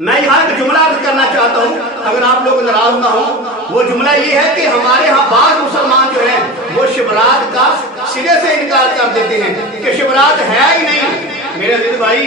میں یہاں ایک جملہ عرض کرنا چاہتا ہوں، اگر آپ لوگ ناراض نہ ہوں۔ وہ جملہ یہ ہے کہ ہمارے ہاں بعض مسلمان جو ہیں وہ شبرات کا سرے سے انکار کر دیتے ہیں کہ شبرات ہے ہی نہیں۔ میرے عزیز بھائی،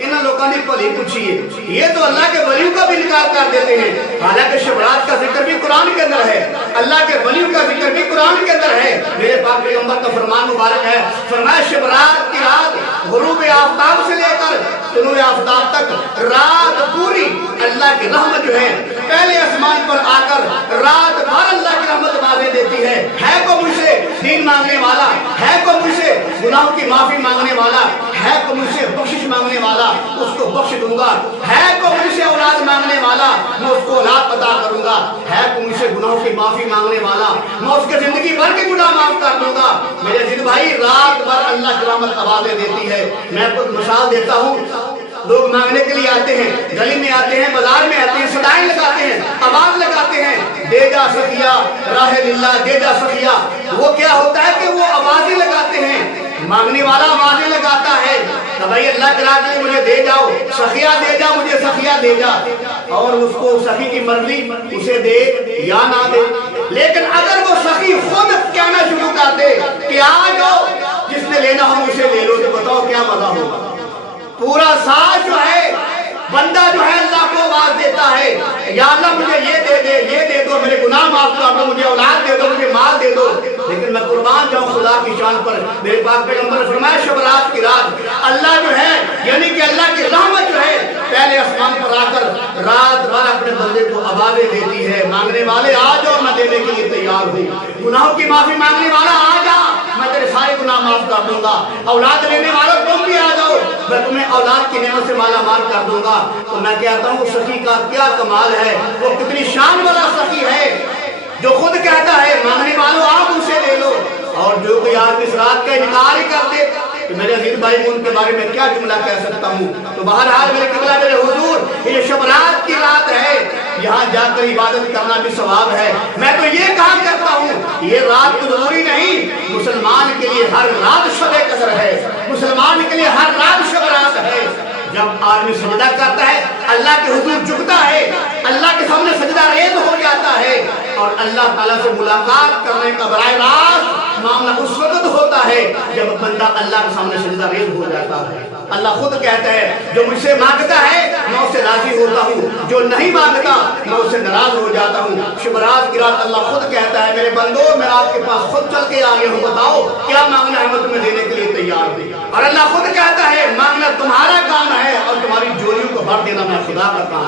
انہاں لوگوں نے بھلی پوچھی ہے، یہ تو اللہ کے ولیوں کا بھی انکار کر دیتے ہیں، حالانکہ شبرات کا ذکر بھی قرآن کے اندر ہے، اللہ کے ولیوں کا ذکر بھی قرآن کے اندر ہے۔ میرے پاک پیغمبر کا فرمان مبارک ہے، فرمایا شبرات کی رات غروب آفتاب سے لے کر طلوع آفتاب تک رات پوری اللہ کی رحمت جو ہے پہلے آسمان پر آ کر رات بھر اللہ کی رحمت بازے دیتی ہے۔ ہے کو مجھ سے دین مانگنے والا، ہے کو مجھ سے گناہوں کی معافی مانگنے والا، ہے کو مجھ سے بخشش مانگنے والا، اس کو بخش دوں گا۔ ہے کو مجھ سے اولاد مانگنے والا، میں اس کو اولاد عطا کروں گا۔ ہے کو مجھ سے گناہوں کی معافی مانگنے والا، میں اس کے زندگی بھر کے گناہ معاف کر دوں گا۔ میرے عزیز بھائی، رات بھر اللہ کی رحمت آوازیں دیتی ہے۔ میں آپ کو مثال دیتا ہوں، لوگ مانگنے کے لیے آتے ہیں، گلی میں آتے ہیں، بازار میں آتے ہیں، صدائیں لگاتے ہیں، آواز لگاتے ہیں، دے جا سخیا راہ للہ، دے جا سخیا۔ وہ کیا ہوتا ہے کہ وہ آوازیں لگاتے ہیں، مانگنے والا آوازیں لگاتا ہے کہ بھائی اللہ کے راہ کے لیے مجھے دے جاؤ، سخیا دے جا، مجھے سخیا دے جا، اور اس کو سخی کی مرضی اسے دے یا نہ دے۔ لیکن اگر وہ سخی خود کہنا شروع کر دے کہ آ جاؤ، جس نے لینا ہو اسے لے لو، تو بتاؤ کیا مزہ ہوگا؟ پورا ساتھ جو ہے بندہ جو ہے اللہ کو آواز دیتا ہے، یا اللہ مجھے یہ دے دے، یہ دے دو، میرے گناہ معاف کر دو، مجھے اولاد دے دو، مجھے مال دے دو۔ لیکن میں قربان جاؤں خدا کی شان پر، میرے پاک پیغمبر نے فرمایا شبرات کی رات اللہ جو ہے، یعنی کہ اللہ کی رحمت جو ہے پہلے آسمان پر آ کر رات بھر اپنے بندے کو آوازیں دیتی ہے، مانگنے والے آ جاؤ، میں دینے کے لیے تیار ہوں۔ گناہوں کی معافی مانگنے والا آ جا، میں تیرے سارے گناہ معاف کر دوں گا۔ اولاد لینے والوں تم بھی آ جاؤ، میں تمہیں اولاد کی نعمت سے مالا مال کر دوں گا۔ تو میں کہتا ہوں سخی کا کیا کمال ہے، وہ کتنی شان والا سخی ہے جو خود کہتا ہے مانگنے والوں آپ اسے لے لو، اور جو کوئی آدمی اس رات کا انکار ہی کر دے تو میرے عزیز بھائی میں ان کے بارے میں کیا جملہ کہہ سکتا ہوں۔ تو بہرحال میرے قبلہ میرے حضور، یہ شب رات کی رات ہے، یہاں جا کر عبادت کرنا بھی ثواب ہے۔ میں تو یہ کہا کرتا ہوں یہ رات تو ضروری نہیں، مسلمان کے لیے ہر رات شب قدر ہے، مسلمان کے لیے ہر رات شب رات ہے۔ جب آدمی سجدہ کرتا ہے اللہ کے حضور جھکتا ہے، اللہ کے سامنے سجدہ ریز ہو جاتا ہے، اور اللہ تعالیٰ سے ملاقات کرنے کا براہ راست معاملہ اس وقت ہوتا ہے جب بندہ اللہ کے سامنے سجدہ ریز ہو جاتا ہے۔ اللہ خود کہتا ہے جو مجھ سے مانگتا ہے میں اس سے راضی ہوتا ہوں، جو نہیں مانگتا میں اس سے ناراض ہو جاتا ہوں۔ شب رات کی رات اللہ خود کہتا ہے میرے بندو میں آپ کے پاس خود چل کے آگے ہوں، بتاؤ کیا مانگنا ہے، میں تمہیں دینے کے لیے تیار ہوں۔ اور اللہ خود کہتا ہے مانگنا تمہارا کام ہے اور تمہاری جولیوں کو بھر دینا میں خدا کا کام